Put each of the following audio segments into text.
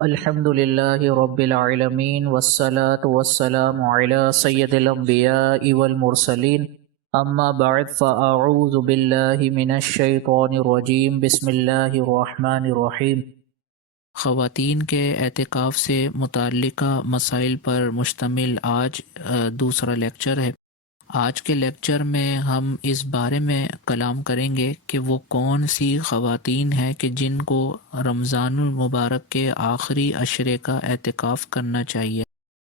الحمد لله رب العالمين والصلاة والسلام على سيد الأنبياء والمرسلين أما بعد فأعوذ بالله من الشيطان الرجيم بسم الله الرحمن الرحيم۔ خواتین کے اعتکاف سے متعلقہ مسائل پر مشتمل آج دوسرا لیکچر ہے۔ آج کے لیکچر میں ہم اس بارے میں کلام کریں گے کہ وہ کون سی خواتین ہیں کہ جن کو رمضان المبارک کے آخری عشرے کا اعتکاف کرنا چاہیے۔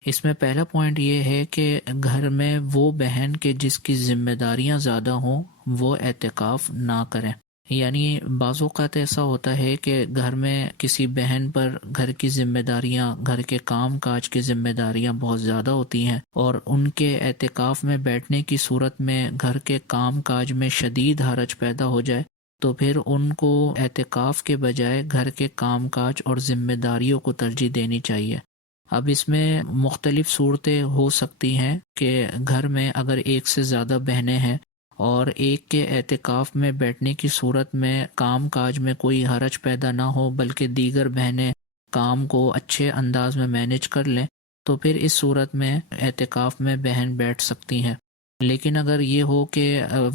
اس میں پہلا پوائنٹ یہ ہے کہ گھر میں وہ بہن کہ جس کی ذمہ داریاں زیادہ ہوں وہ اعتکاف نہ کریں۔ یعنی بعض اوقات ایسا ہوتا ہے کہ گھر میں کسی بہن پر گھر کی ذمہ داریاں، گھر کے کام کاج کی ذمہ داریاں بہت زیادہ ہوتی ہیں، اور ان کے اعتکاف میں بیٹھنے کی صورت میں گھر کے کام کاج میں شدید حرج پیدا ہو جائے تو پھر ان کو اعتکاف کے بجائے گھر کے کام کاج اور ذمہ داریوں کو ترجیح دینی چاہیے۔ اب اس میں مختلف صورتیں ہو سکتی ہیں کہ گھر میں اگر ایک سے زیادہ بہنیں ہیں اور ایک کے اعتکاف میں بیٹھنے کی صورت میں کام کاج میں کوئی حرج پیدا نہ ہو بلکہ دیگر بہنیں کام کو اچھے انداز میں مینیج کر لیں تو پھر اس صورت میں اعتکاف میں بہن بیٹھ سکتی ہیں۔ لیکن اگر یہ ہو کہ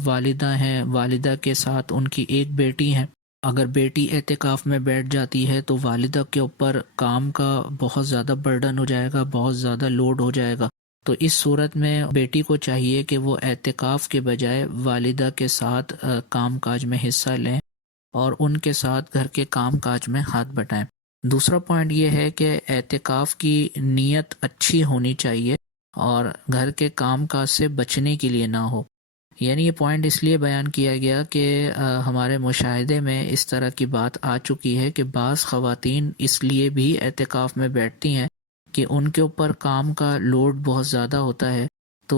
والدہ ہیں، والدہ کے ساتھ ان کی ایک بیٹی ہے، اگر بیٹی اعتکاف میں بیٹھ جاتی ہے تو والدہ کے اوپر کام کا بہت زیادہ برڈن ہو جائے گا، بہت زیادہ لوڈ ہو جائے گا۔ تو اس صورت میں بیٹی کو چاہیے کہ وہ اعتکاف کے بجائے والدہ کے ساتھ کام کاج میں حصہ لیں اور ان کے ساتھ گھر کے کام کاج میں ہاتھ بٹائیں۔ دوسرا پوائنٹ یہ ہے کہ اعتکاف کی نیت اچھی ہونی چاہیے اور گھر کے کام کاج سے بچنے کے لیے نہ ہو۔ یعنی یہ پوائنٹ اس لیے بیان کیا گیا کہ ہمارے مشاہدے میں اس طرح کی بات آ چکی ہے کہ بعض خواتین اس لیے بھی اعتکاف میں بیٹھتی ہیں کہ ان کے اوپر کام کا لوڈ بہت زیادہ ہوتا ہے، تو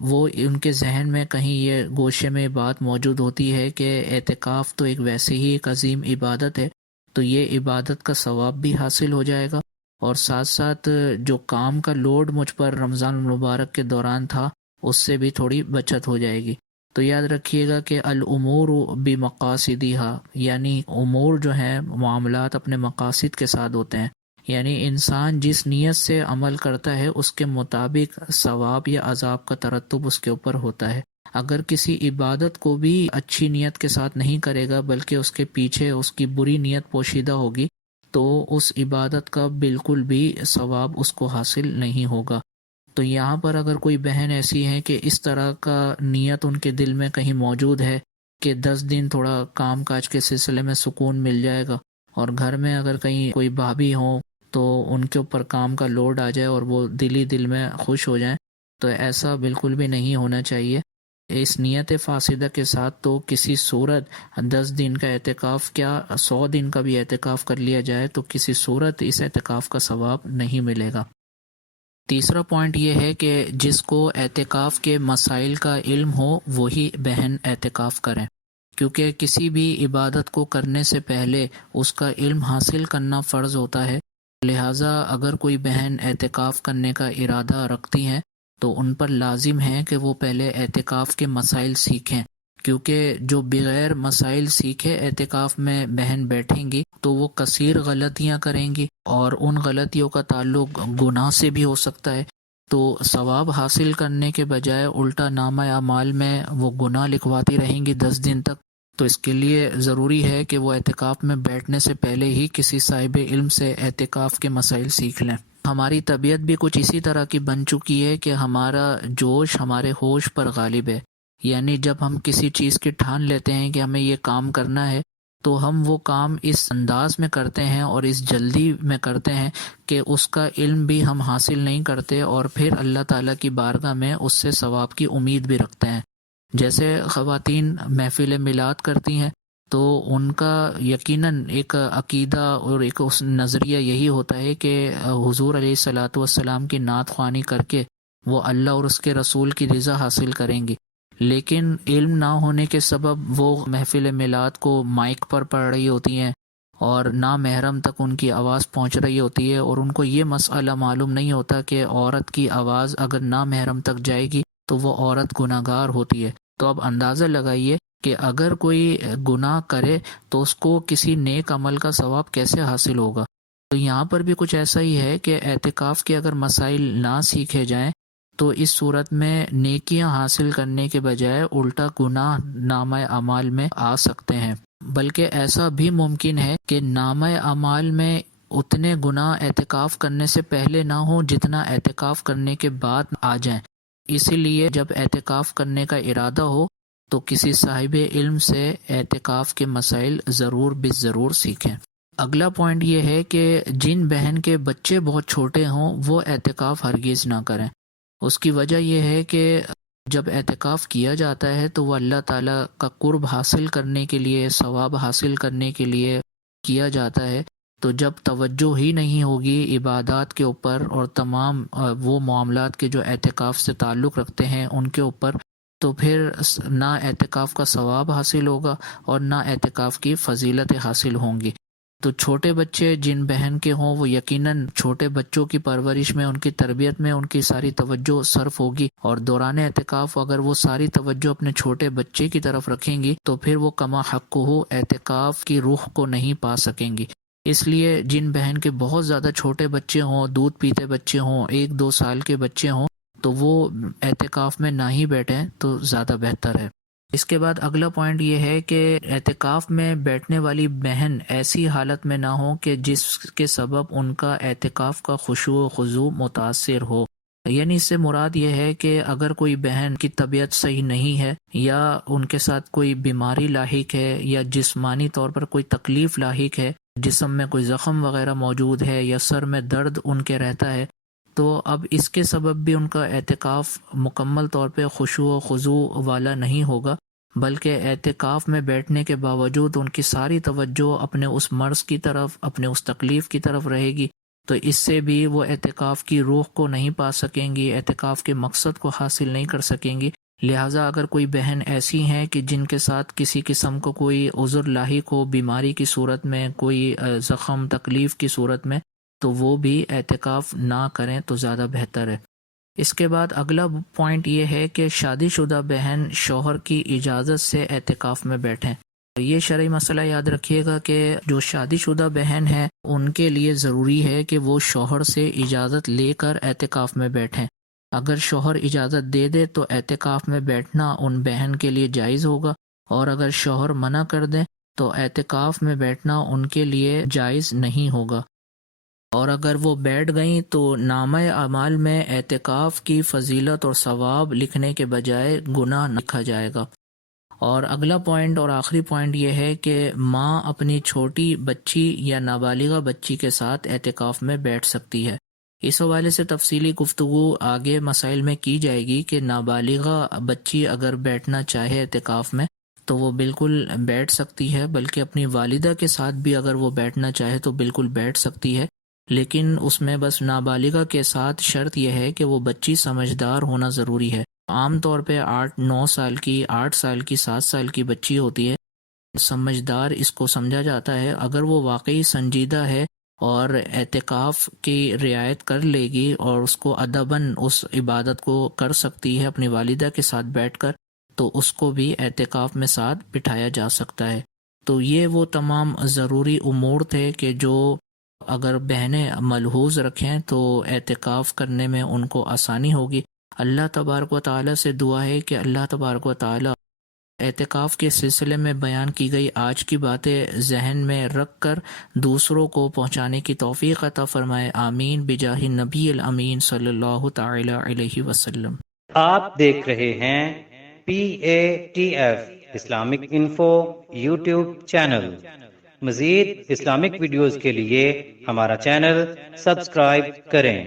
وہ ان کے ذہن میں کہیں یہ گوشے میں بات موجود ہوتی ہے کہ اعتکاف تو ایک ویسے ہی ایک عظیم عبادت ہے، تو یہ عبادت کا ثواب بھی حاصل ہو جائے گا اور ساتھ ساتھ جو کام کا لوڈ مجھ پر رمضان المبارک کے دوران تھا اس سے بھی تھوڑی بچت ہو جائے گی۔ تو یاد رکھیے گا کہ الامور بمقاصدہا، یعنی امور جو ہیں معاملات اپنے مقاصد کے ساتھ ہوتے ہیں، یعنی انسان جس نیت سے عمل کرتا ہے اس کے مطابق ثواب یا عذاب کا ترتب اس کے اوپر ہوتا ہے۔ اگر کسی عبادت کو بھی اچھی نیت کے ساتھ نہیں کرے گا بلکہ اس کے پیچھے اس کی بری نیت پوشیدہ ہوگی تو اس عبادت کا بالکل بھی ثواب اس کو حاصل نہیں ہوگا۔ تو یہاں پر اگر کوئی بہن ایسی ہے کہ اس طرح کا نیت ان کے دل میں کہیں موجود ہے کہ 10 دن تھوڑا کام کاج کے سلسلے میں سکون مل جائے گا، اور گھر میں اگر کہیں کوئی بھابھی ہوں تو ان کے اوپر کام کا لوڈ آ جائے اور وہ دل میں خوش ہو جائیں، تو ایسا بالکل بھی نہیں ہونا چاہیے۔ اس نیت فاسدہ کے ساتھ تو کسی صورت 10 دن کا اعتکاف کیا 100 دن کا بھی اعتکاف کر لیا جائے تو کسی صورت اس اعتکاف کا ثواب نہیں ملے گا۔ تیسرا پوائنٹ یہ ہے کہ جس کو اعتکاف کے مسائل کا علم ہو وہی بہن اعتکاف کریں، کیونکہ کسی بھی عبادت کو کرنے سے پہلے اس کا علم حاصل کرنا فرض ہوتا ہے۔ لہٰذا اگر کوئی بہن اعتکاف کرنے کا ارادہ رکھتی ہیں تو ان پر لازم ہے کہ وہ پہلے اعتکاف کے مسائل سیکھیں، کیونکہ جو بغیر مسائل سیکھے اعتکاف میں بہن بیٹھیں گی تو وہ کثیر غلطیاں کریں گی اور ان غلطیوں کا تعلق گناہ سے بھی ہو سکتا ہے، تو ثواب حاصل کرنے کے بجائے الٹا نامہ اعمال میں وہ گناہ لکھواتی رہیں گی 10 دن تک۔ تو اس کے لیے ضروری ہے کہ وہ اعتکاف میں بیٹھنے سے پہلے ہی کسی صاحب علم سے اعتکاف کے مسائل سیکھ لیں۔ ہماری طبیعت بھی کچھ اسی طرح کی بن چکی ہے کہ ہمارا جوش ہمارے ہوش پر غالب ہے، یعنی جب ہم کسی چیز کی ٹھان لیتے ہیں کہ ہمیں یہ کام کرنا ہے تو ہم وہ کام اس انداز میں کرتے ہیں اور اس جلدی میں کرتے ہیں کہ اس کا علم بھی ہم حاصل نہیں کرتے اور پھر اللہ تعالیٰ کی بارگاہ میں اس سے ثواب کی امید بھی رکھتے ہیں۔ جیسے خواتین محفل میلاد کرتی ہیں تو ان کا یقیناً ایک عقیدہ اور ایک اس نظریہ یہی ہوتا ہے کہ حضور علیہ الصلاۃ والسلام کی نعت خوانی کر کے وہ اللہ اور اس کے رسول کی رضا حاصل کریں گی، لیکن علم نہ ہونے کے سبب وہ محفل میلاد کو مائک پر پڑھ رہی ہوتی ہیں اور نامحرم تک ان کی آواز پہنچ رہی ہوتی ہے، اور ان کو یہ مسئلہ معلوم نہیں ہوتا کہ عورت کی آواز اگر نامحرم تک جائے گی تو وہ عورت گناہ گار ہوتی ہے۔ تو اب اندازہ لگائیے کہ اگر کوئی گناہ کرے تو اس کو کسی نیک عمل کا ثواب کیسے حاصل ہوگا۔ تو یہاں پر بھی کچھ ایسا ہی ہے کہ اعتکاف کے اگر مسائل نہ سیکھے جائیں تو اس صورت میں نیکیاں حاصل کرنے کے بجائے الٹا گناہ نامہ اعمال میں آ سکتے ہیں، بلکہ ایسا بھی ممکن ہے کہ نامہ اعمال میں اتنے گناہ اعتکاف کرنے سے پہلے نہ ہوں جتنا اعتکاف کرنے کے بعد آ جائیں۔ اسی لیے جب اعتکاف کرنے کا ارادہ ہو تو کسی صاحب علم سے اعتکاف کے مسائل ضرور بالضرور سیکھیں۔ اگلا پوائنٹ یہ ہے کہ جن بہن کے بچے بہت چھوٹے ہوں وہ اعتکاف ہرگز نہ کریں۔ اس کی وجہ یہ ہے کہ جب اعتکاف کیا جاتا ہے تو وہ اللہ تعالیٰ کا قرب حاصل کرنے کے لیے، ثواب حاصل کرنے کے لیے کیا جاتا ہے، تو جب توجہ ہی نہیں ہوگی عبادات کے اوپر اور تمام وہ معاملات کے جو اعتکاف سے تعلق رکھتے ہیں ان کے اوپر، تو پھر نہ اعتکاف کا ثواب حاصل ہوگا اور نہ اعتکاف کی فضیلتیں حاصل ہوں گی۔ تو چھوٹے بچے جن بہن کے ہوں وہ یقیناً چھوٹے بچوں کی پرورش میں، ان کی تربیت میں ان کی ساری توجہ صرف ہوگی، اور دوران اعتکاف اگر وہ ساری توجہ اپنے چھوٹے بچے کی طرف رکھیں گی تو پھر وہ کما حق ہو اعتکاف کی روح کو نہیں پا سکیں گی۔ اس لیے جن بہن کے بہت زیادہ چھوٹے بچے ہوں، دودھ پیتے بچے ہوں، 1-2 سال کے بچے ہوں، تو وہ اعتکاف میں نہ ہی بیٹھیں تو زیادہ بہتر ہے۔ اس کے بعد اگلا پوائنٹ یہ ہے کہ اعتکاف میں بیٹھنے والی بہن ایسی حالت میں نہ ہو کہ جس کے سبب ان کا اعتکاف کا خشوع و خضوع متاثر ہو۔ یعنی اس سے مراد یہ ہے کہ اگر کوئی بہن کی طبیعت صحیح نہیں ہے یا ان کے ساتھ کوئی بیماری لاحق ہے یا جسمانی طور پر کوئی تکلیف لاحق ہے، جسم میں کوئی زخم وغیرہ موجود ہے یا سر میں درد ان کے رہتا ہے، تو اب اس کے سبب بھی ان کا اعتکاف مکمل طور پہ خشوع و خضوع والا نہیں ہوگا، بلکہ اعتکاف میں بیٹھنے کے باوجود ان کی ساری توجہ اپنے اس مرض کی طرف، اپنے اس تکلیف کی طرف رہے گی، تو اس سے بھی وہ اعتکاف کی روح کو نہیں پا سکیں گی، اعتکاف کے مقصد کو حاصل نہیں کر سکیں گی۔ لہٰذا اگر کوئی بہن ایسی ہیں کہ جن کے ساتھ کسی قسم کو کوئی عذر لاحق ہو، بیماری کی صورت میں، کوئی زخم تکلیف کی صورت میں، تو وہ بھی اعتکاف نہ کریں تو زیادہ بہتر ہے۔ اس کے بعد اگلا پوائنٹ یہ ہے کہ شادی شدہ بہن شوہر کی اجازت سے اعتکاف میں بیٹھیں۔ یہ شرعی مسئلہ یاد رکھیے گا کہ جو شادی شدہ بہن ہے ان کے لیے ضروری ہے کہ وہ شوہر سے اجازت لے کر اعتکاف میں بیٹھیں۔ اگر شوہر اجازت دے دے تو اعتکاف میں بیٹھنا ان بہن کے لیے جائز ہوگا، اور اگر شوہر منع کر دیں تو اعتکاف میں بیٹھنا ان کے لیے جائز نہیں ہوگا، اور اگر وہ بیٹھ گئیں تو نامہ اعمال میں اعتکاف کی فضیلت اور ثواب لکھنے کے بجائے گناہ لکھا جائے گا۔ اور اگلا پوائنٹ اور آخری پوائنٹ یہ ہے کہ ماں اپنی چھوٹی بچی یا نابالغہ بچی کے ساتھ اعتکاف میں بیٹھ سکتی ہے۔ اس حوالے سے تفصیلی گفتگو آگے مسائل میں کی جائے گی کہ نابالغہ بچی اگر بیٹھنا چاہے اعتکاف میں تو وہ بالکل بیٹھ سکتی ہے، بلکہ اپنی والدہ کے ساتھ بھی اگر وہ بیٹھنا چاہے تو بالکل بیٹھ سکتی ہے، لیکن اس میں بس نابالغہ کے ساتھ شرط یہ ہے کہ وہ بچی سمجھدار ہونا ضروری ہے۔ عام طور پہ 8-9 سال کی، 8 سال کی، 7 سال کی بچی ہوتی ہے، سمجھدار اس کو سمجھا جاتا ہے۔ اگر وہ واقعی سنجیدہ ہے اور اعتکاف کی رعایت کر لے گی اور اس کو ادباً اس عبادت کو کر سکتی ہے اپنی والدہ کے ساتھ بیٹھ کر، تو اس کو بھی اعتکاف میں ساتھ بٹھایا جا سکتا ہے۔ تو یہ وہ تمام ضروری امور تھے کہ جو اگر بہنیں ملحوظ رکھیں تو اعتکاف کرنے میں ان کو آسانی ہوگی۔ اللہ تبارک و تعالیٰ سے دعا ہے کہ اللہ تبارک و تعالیٰ اعتکاف کے سلسلے میں بیان کی گئی آج کی باتیں ذہن میں رکھ کر دوسروں کو پہنچانے کی توفیق عطا فرمائے، آمین بجاہ نبی الامین صلی اللہ تعالی علیہ وسلم۔ آپ دیکھ رہے ہیں PATF Islamic info YouTube channel. مزید اسلامک ویڈیوز کے لیے ہمارا چینل سبسکرائب کریں۔